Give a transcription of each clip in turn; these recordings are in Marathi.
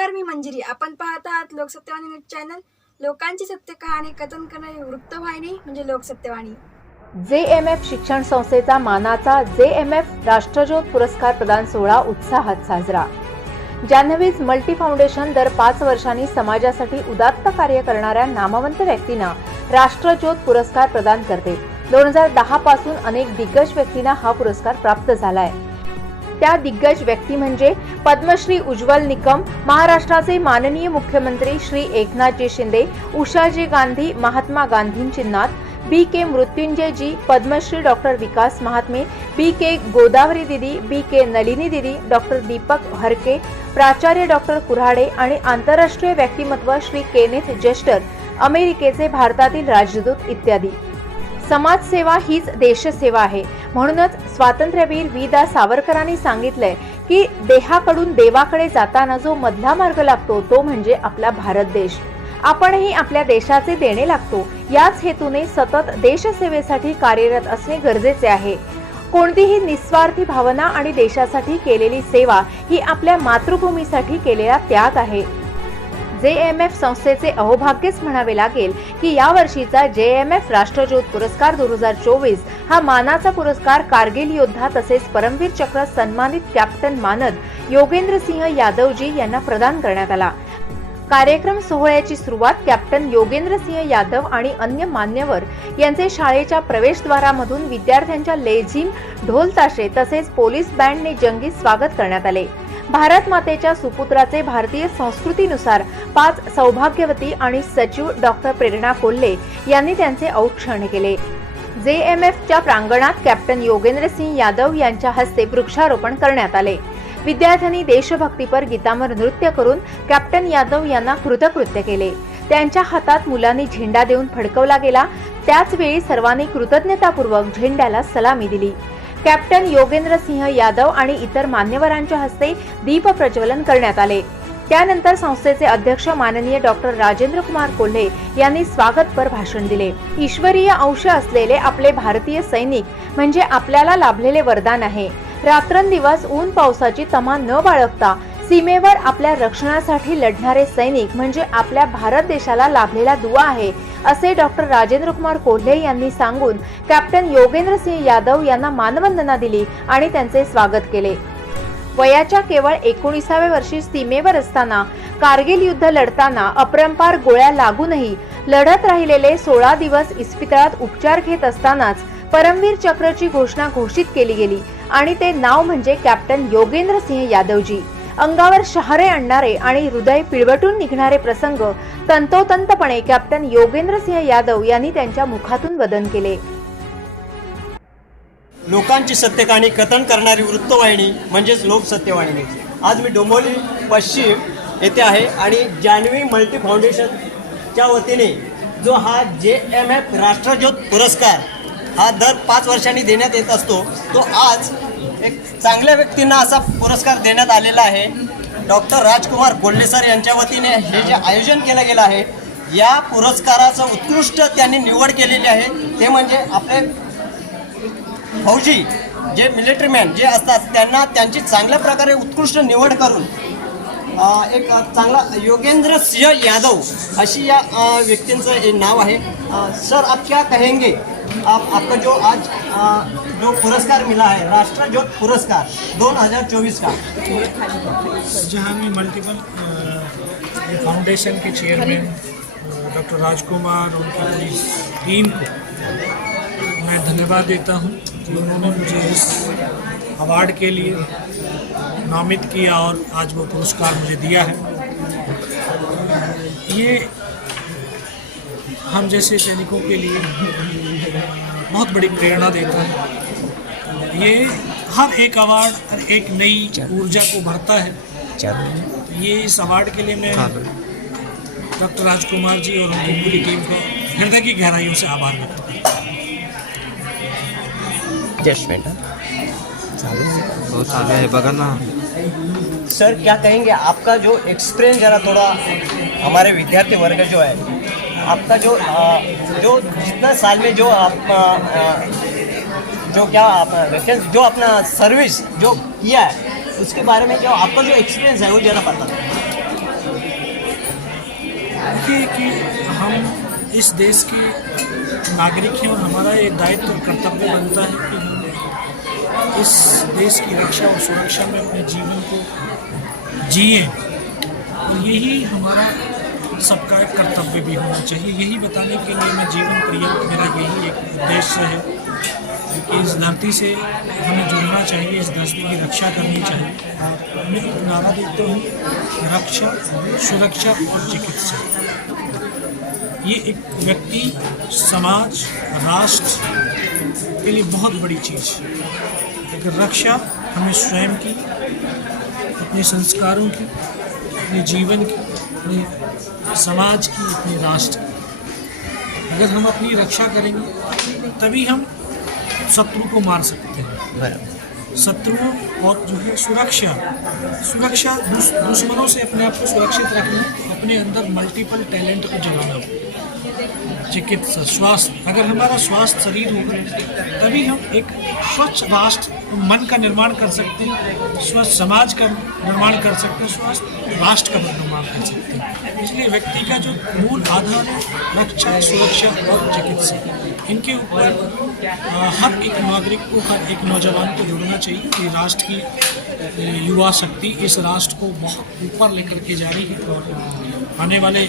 नमस्कार मी मंजिरी. आपण पाहत आहात लोकसत्यवाणी न्यूज चॅनल. लोकांची सत्य कहाणी कथन करणारी वृत्तवाहिनी म्हणजे लोकसत्यवाणी. जे एम एफ शिक्षण संस्थेचा मानाचा जे एम एफ राष्ट्रज्योत पुरस्कार प्रदान सोहळा उत्साहात साजरा. जान्हवीज मल्टी फाउंडेशन दर पाच वर्षांनी समाजासाठी उदात्त कार्य करणाऱ्या नामवंत व्यक्तींना राष्ट्रज्योत पुरस्कार प्रदान करते. दोन हजार दहा पासून अनेक दिग्गज व्यक्तींना हा पुरस्कार प्राप्त झाला आहे त्या दिग्गज व्यक्ती म्हणजे पद्मश्री उज्ज्वल निकम महाराष्ट्राचे माननीय मुख्यमंत्री श्री एकनाथजी शिंदे उषाजी गांधी महात्मा गांधींची Nath B K मृत्युंजयजी Padmashri doctor Vikas Mahatme B K Godavari Didi B K Nalini दिदी डॉक्टर दीपक हरके प्राचार्य डॉक्टर कुऱ्हाडे आणि आंतरराष्ट्रीय व्यक्तिमत्व श्री केनेथ जेस्टर अमेरिकेचे भारतातील राजदूत इत्यादी. समाजसेवा हीच देशसेवा आहे. म्हणूनच स्वातंत्र्यवीर वि दा सावरकरांनी सांगितलंय की देहाकडून देवाकडे जाताना जो मधला मार्ग लागतो तो म्हणजे आपला भारत देश. आपणही आपल्या देशाचे देणे लागतो. याच हेतूने सतत देशसेवेसाठी कार्यरत असणे गरजेचे आहे. कोणतीही निस्वार्थी भावना आणि देशासाठी केलेली सेवा ही आपल्या मातृभूमीसाठी केलेला त्याग आहे. जे एम एफ संस्थेचे अहोभाग्यच म्हणावे लागेल की यावर्षीचा जे एम एफ राष्ट्रज्योत पुरस्कार दोन हजार चोवीस हा मानाचा पुरस्कार कारगिल योद्धा तसेच परमवीर चक्र सन्मानित कॅप्टन मानद योगेंद्र सिंह यादवजी यांना प्रदान करण्यात आला. कार्यक्रम सोहळ्याची सुरुवात कॅप्टन योगेंद्र सिंह यादव आणि अन्य मान्यवर यांचे शाळेच्या प्रवेशद्वारामधून विद्यार्थ्यांच्या लेझिम ढोल ताशे तसेच पोलीस बँडने जंगी स्वागत करण्यात आले. भारत मातेच्या सुपुत्राचे भारतीय संस्कृतीनुसार पाच सौभाग्यवती आणि सचिव डॉक्टर प्रेरणा कोल्हे यांनी त्यांचे औक्षण केले. जे एम एफच्या प्रांगणात कॅप्टन योगेंद्र सिंग यादव यांच्या हस्ते वृक्षारोपण करण्यात आले. विद्यार्थ्यांनी देशभक्तीपर गीतांवर नृत्य करून कॅप्टन यादव यांना कृतकृत्य केले. त्यांच्या हातात मुलांनी झेंडा देऊन फडकवला गेला. त्याचवेळी सर्वांनी कृतज्ञतापूर्वक झेंड्याला सलामी दिली. कॅप्टन योगेंद्र सिंह यादव आणि इतर मान्यवरांच्या हस्ते दीप प्रज्वलन करण्यात आले. त्यानंतर संस्थेचे अध्यक्ष माननीय डॉक्टर राजेंद्र कुमार कोल्हे यांनी स्वागतपर भाषण दिले. ईश्वरीय अंश असलेले आपले भारतीय सैनिक म्हणजे आपल्याला लाभलेले वरदान आहे. रात्रंदिवस ऊन पावसाची तमा न बाळगता सीमेवर आपल्या रक्षणासाठी लढणारे सैनिक म्हणजे आपल्या भारत देशाला लाभलेला दुवा आहे. असे डॉक्टर राजेंद्र कुमार कोल्हे यांनी सांगून कॅप्टन योगेंद्र सिंह यादव यांना मानवंदना दिली आणि त्यांचे स्वागत केले. वयाच्या केवळ एकोणीसाव्या वर्षी सीमेवर असताना कारगिल युद्ध लढताना अपरंपार गोळ्या लागूनही लढत राहिलेले सोळा दिवस इस्पितळात उपचार घेत असतानाच परमवीर चक्रची घोषणा घोषित केली गेली आणि ते नाव म्हणजे कॅप्टन योगेंद्र सिंह यादवजी. अंगावर शहारे आणणारे आणि हृदय पिळवटून निघणारे प्रसंग तंतोतंतपणे कॅप्टन योगेंद्र सिंह यादव यांनी त्यांच्या मुखातून वदन केले. लोकांची सत्य कहाणी कथन करणारी वृत्तवाहिनी म्हणजेच लोकसत्यवाहिनी आज मी डोंबोली पश्चिम येथे आहे आणि जान्हवी मल्टी फाउंडेशनच्या वतीने जो हा जे एम एफ राष्ट्रज्योत पुरस्कार हा दर पाच वर्षांनी देण्यात येत असतो तो आज एक चांगल्या व्यक्तींना असा पुरस्कार देण्यात आलेला आहे. डॉक्टर राजकुमार कोल्हे सर यांच्या वतीने हे जे आयोजन केलं गेलं आहे या पुरस्काराचं उत्कृष्ट त्यांनी निवड केलेली आहे. ते म्हणजे आपले फौजी जे मिलिटरीमॅन जे असतात त्यांना त्यांची चांगल्या प्रकारे उत्कृष्ट निवड करून एक चांगला योगेंद्र सिंह यादव अशी या व्यक्तींचं नाव आहे. सर आप क्या कहेंगे आप आपका जो आज जो पुरस्कार मिला है राष्ट्रज्योत पुरस्कार 2024 का। जहाँ में मल्टीपल फाउंडेशन के चेयरमैन डॉक्टर राजकुमार, उनकी पूरी टीम को मैं धन्यवाद देता हूँ कि उन्होंने मुझे इस अवार्ड के लिए नामित किया और आज वो पुरस्कार मुझे दिया है। ये हम जैसे सैनिकों के लिए बहुत बड़ी प्रेरणा देता है। ये हर एक अवार्ड हर एक नई ऊर्जा को भरता है। ये इस अवार्ड के लिए मैं डॉक्टर राजकुमार जी और उनकी पूरी टीम का हृदय की गहराइयों से आभार व्यक्त करता हूँ। हो सर क्या कहेंगे आपका जो एक्सपीरियंस जरा थोड़ा हमारे विद्यार्थी वर्ग जो है आपका जो जो जितना साल में जो आप जो क्या आप रेफरेंस जो अपना सर्विस जो किया है, उसके बारे में जो आपका जो एक्सपीरियंस है, वो जरा बता देखिए कि हम इस देश के नागरिक हैं और हमारा ये दायित्व और कर्तव्य बनता है कि हम इस देश की रक्षा और सुरक्षा में अपने जीवन को जिए। यही हमारा सबका एक कर्तव्य भी होना चाहिए। यही बताने के लिए मैं जीवन पर्यंत मेरा यही एक उद्देश्य है। कि इस धरती से हमें जुड़ना चाहिए, इस धरती की रक्षा करनी चाहिए। मैं एक नारा देता हूँ रक्षा, सुरक्षा और चिकित्सा। ये एक व्यक्ति, समाज, राष्ट्र के लिए बहुत बड़ी चीज़ है। लेकिन रक्षा हमें स्वयं की, अपने संस्कारों की, अपने जीवन की, अपने समाज की, अपने राष्ट्र की। अगर हम अपनी रक्षा करेंगे, तभी हम शत्रु को मार सकते हैं। शत्रुओं और जो है सुरक्षा सुरक्षा दुश्मनों से अपने आप को सुरक्षित रखना अपने अंदर मल्टीपल टैलेंट को जगाना। चिकित्सा स्वास्थ्य अगर हमारा स्वास्थ्य शरीर होगा तभी हम एक स्वच्छ राष्ट्र मन का निर्माण कर सकते हैं, स्वस्थ समाज का निर्माण कर सकते हैं, स्वस्थ राष्ट्र का निर्माण कर सकते हैं। इसलिए व्यक्ति का जो मूल आधार है, रक्षा, सुरक्षा और चिकित्सा, इनके ऊपर हर एक नागरिक को, हर एक नौजवान को जुड़ना चाहिए कि राष्ट्र की युवा शक्ति इस राष्ट्र को बहुत ऊपर लेकर के जा रही है और आने वाले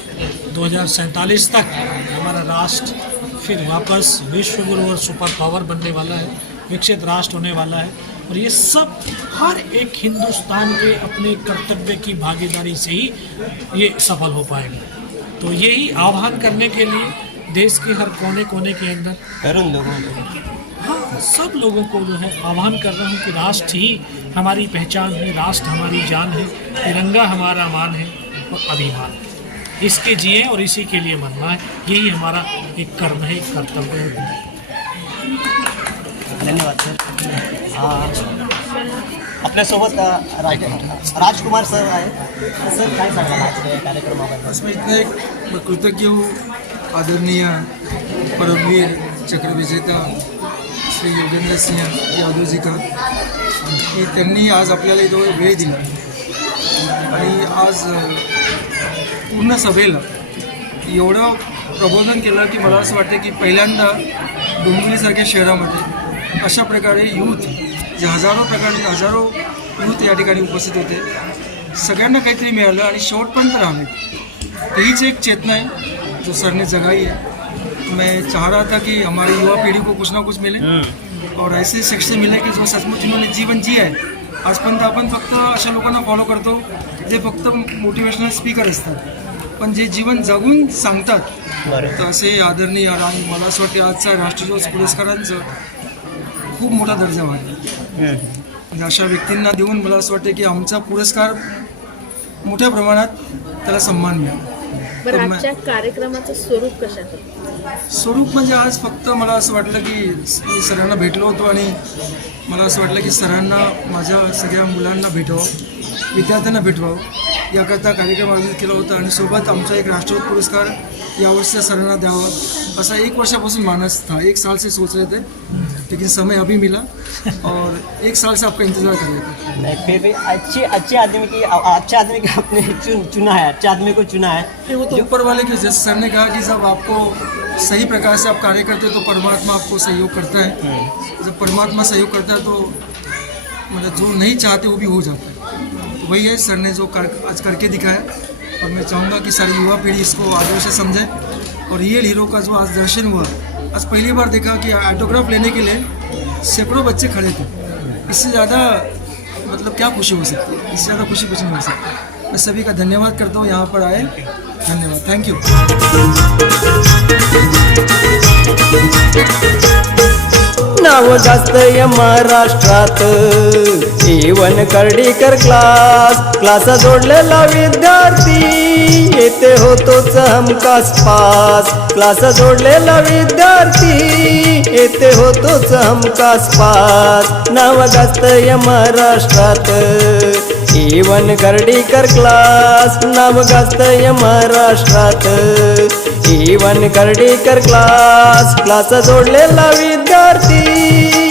दो हज़ार सैंतालीस तक हमारा राष्ट्र फिर वापस विश्व गुरु और सुपर पावर बनने वाला है। विकसित राष्ट्र होने वाला है। और ये सब हर एक हिंदुस्तान के अपने कर्तव्य की भागीदारी से ही ये सफल हो पाएगा। तो यही आह्वान करने के लिए देश के हर कोने कोने के अंदर लोगों को। हाँ सब लोगों को जो है आह्वान कर रहा हूँ कि राष्ट्र ही हमारी पहचान है राष्ट्र हमारी जान है तिरंगा हमारा मान है और अभिमान। है इसके जिए और इसी के लिए मरना है यही हमारा एक कर्म है एक कर्तव्य है। धन्यवाद सर आपल्यासोबत राज राजकुमार सर आहे सर काय सांगाल आजच्या कार्यक्रमाबद्दल? बस मैं एक कृतज्ञ आदरणीय परमवीर चक्रविजेता श्री योगेंद्र सिंह यादव का की त्यांनी आज आपल्याला इथं वेळ दिला. आणि आज पूर्ण सभेला एवढं प्रबोधन केलं की मला असं वाटतं की पहिल्यांदा डोंबिवलीसारख्या शहरामध्ये अशा प्रकारे यूथ जे हजारो प्रकारे हजारो यूथ या ठिकाणी उपस्थित होते. सगळ्यांना काहीतरी मिळालं आणि शेवटपर्यंत राहिले. हीच एक चेतना है जो सर ने जगाई है मैं चाह रहा था कि हमारी युवा पीढ़ी को कुछ ना कुछ मिले और ऐसे शिक्षक मिले की जो सचमुच इन्होंने जीवन जिया आहे आजपर्यंत आपण फक्त अशा लोकांना फॉलो करतो जे फक्त मोटिवेशनल स्पीकर असतात. पण जे जीवन जगून सांगतात तर असे आदरणीय आणि मला असं वाटतं आजचा राष्ट्रध्वज पुरस्कारांचं खूप मोठा दर्जा आणि अशा व्यक्तींना देऊन मला असं वाटतं की आमचा पुरस्कार मोठ्या प्रमाणात त्याला सन्मान मिळाला. कार्यक्रमाचं स्वरूप कशाचं? स्वरूप म्हणजे आज फक्त मला असं वाटलं की मी सरांना भेटलो होतो आणि मला असं वाटलं की सरांना माझ्या सगळ्या मुलांना भेटावं विद्यार्थ्यांना भेटवावं. याकरता कार्यक्रम आयोजित केला होता आणि सोबत आमचा एक राष्ट्रपती पुरस्कार यावर्षीच्या सरांना द्यावा असा एक वर्षापासून मानस था एक साल से सोच रहे थे. लेकिन समय अभी मिला और एक साल से आपका इंतज़ार कर थे। नहीं फिर भी अच्छे अच्छे आदमी की अच्छे आदमी का आपने चुन चुना है अच्छे आदमी को चुना है। नहीं, वो तो ऊपर वाले के जैसे सर ने कहा कि जब आपको सही प्रकार से आप कार्य करते हो तो परमात्मा आपको सहयोग करता है। जब परमात्मा सहयोग करता है तो मतलब जो नहीं चाहते वो भी हो जाता है। तो वही है सर ने जो कर, आज करके दिखाया। और मैं चाहूँगा कि सारी युवा पीढ़ी इसको आदर्श समझे। और रियल हीरो का जो आज दर्शन हुआ आज पहली बार देखा कि ऑटोग्राफ लेने के लिए सैकड़ों बच्चे खड़े थे। इससे ज़्यादा मतलब क्या खुशी हो सकती है? इससे ज़्यादा खुशी कुछ नहीं हो सकती। मैं सभी का धन्यवाद करता हूँ यहाँ पर आए। धन्यवाद। थैंक यू नाव जास्त या महाराष्ट्रात. जीवन कर्डीकर क्लास क्लास जोडलेला विद्यार्थी. येते होतोच हमकास पास क्लास जोडलेला विद्यार्थी. येते होतोच हमकास पास नाव जास्त या महाराष्ट्रात. इवन कर्डीकर क्लास नाव गाजत महाराष्ट्रात. इवन कर्डीकर क्लास क्लास जोडलेला विद्यार्थी.